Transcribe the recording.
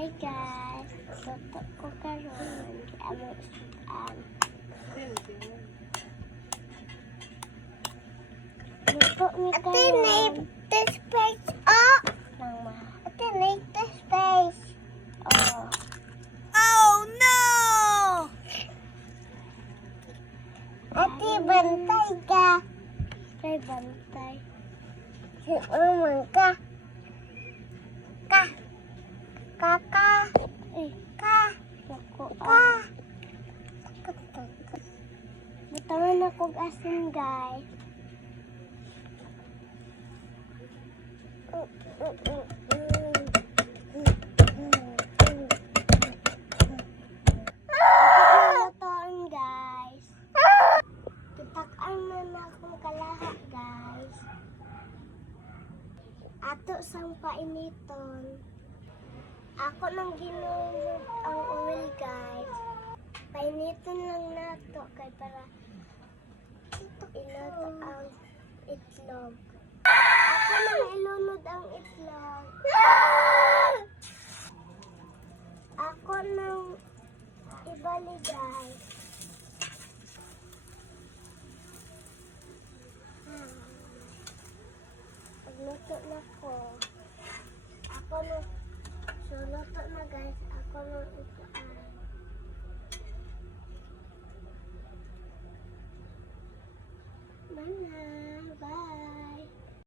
Hey guys, tutok ko karon amo sudan. Luto mi karon. This space up. Nang ma. Ate make the space. Oh. Oh no! Ate bantay ka. Kay bantay. Si Umang ka. Ka. Kaka. Ka. Naku. Ka. Butangan ako asin guys. Lutoon guys. Kitak-an na akong kalahat guys. Ato sang painiton. Ako nang ginulod ang oil guys. Painiton lang nato kay para ilod ang itlog. Ako nang ilunod ang itlog. Ako nang ibali guys. Pagluto na ko.